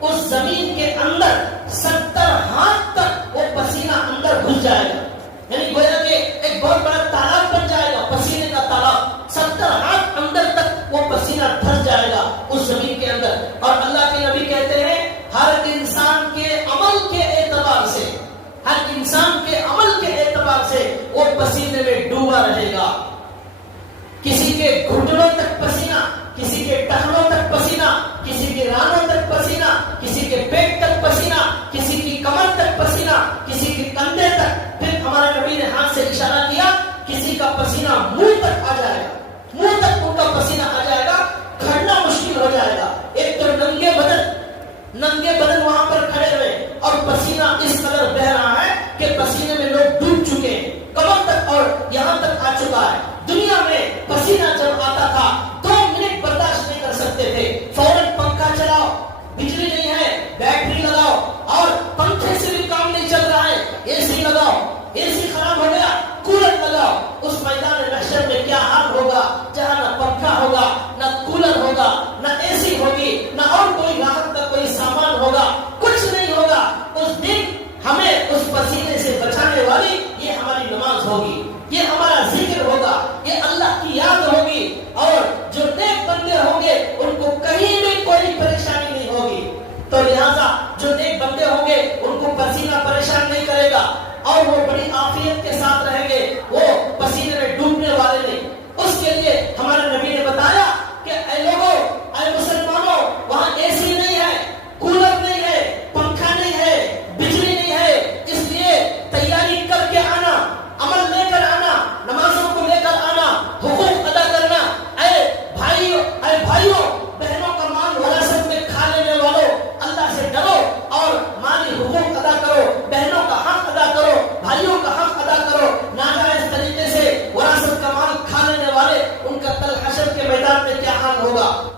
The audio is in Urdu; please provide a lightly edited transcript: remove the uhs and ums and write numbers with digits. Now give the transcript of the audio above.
اس زمین کے اندر 70 ہاتھ تک وہ پسینہ اندر گھس جائے گا. یعنی گویا کہ ایک بہت بڑا تالاب بن جائے گا، پسینے کا تالاب. 70 ہاتھ اندر تک وہ پسینہ دھس جائے گا اس زمین کے اندر. اور اللہ کے نبی کہتے ہیں ہر انسان کے عمل کے اعتبار سے، ہر انسان کے عمل کے اعتبار سے وہ پسینے میں ڈوبا رہے گا. کسی کے گھٹنوں تک پسینہ، کسی کے ٹخنوں تک پسینہ، کسی کے رانوں تک پسینہ، کسی کے پیٹ تک پسینہ، کسی کی کمر تک پسینہ، کسی کے کندھے تک. پھر ہمارے نبی نے ہاتھ سے اشارہ کیا کسی کا پسینہ منہ تک آ جائے گا، منہ تک ان کا پسینہ آ جائے گا، کھڑنا مشکل ہو جائے گا. ایک تو ننگے بدن وہاں پر کھڑے ہوئے اور پسینہ اس قدر بہ رہا ہے کہ پسینے میں لوگ ڈوب چکے ہیں، کمر تک اور یہاں تک آ چکا ہے. دنیا میں پسینہ جب آتا تھا 2 منٹ برداشت نہیں کر سکتے تھے، فوراً پنکھا چلاؤ، بجلی نہیں ہے بیٹری لگاؤ، اور پنکھے سے بھی کام نہیں چل رہا ہے اے سی لگاؤ، اے سی خراب ہو گیا کولر لگاؤ. اس میدان محشر میں کیا حال ہوگا جہاں نہ پنکھا ہوگا، نہ کولر ہوگا، نہ اے سی ہوگی، نہ اور کوئی راحت کا کوئی سامان ہوگا، کچھ نہیں ہوگا. اس دن ہمیں اس پسینے سے بچانے والی یہ ہماری نماز ہوگی، یہ ہمارا ذکر ہوگا، یہ اللہ کی یاد ہوگی. اور جو نیک بندے ہوں گے ان کو کہیں بھی کوئی پریشانی نہیں ہوگی. تو لہذا جو نیک بندے ہوں گے ان کو پسینہ پریشان نہیں کرے گا اور وہ بڑی عافیت کے ساتھ رہیں گے، وہ پسینے میں ڈوبنے والے نہیں.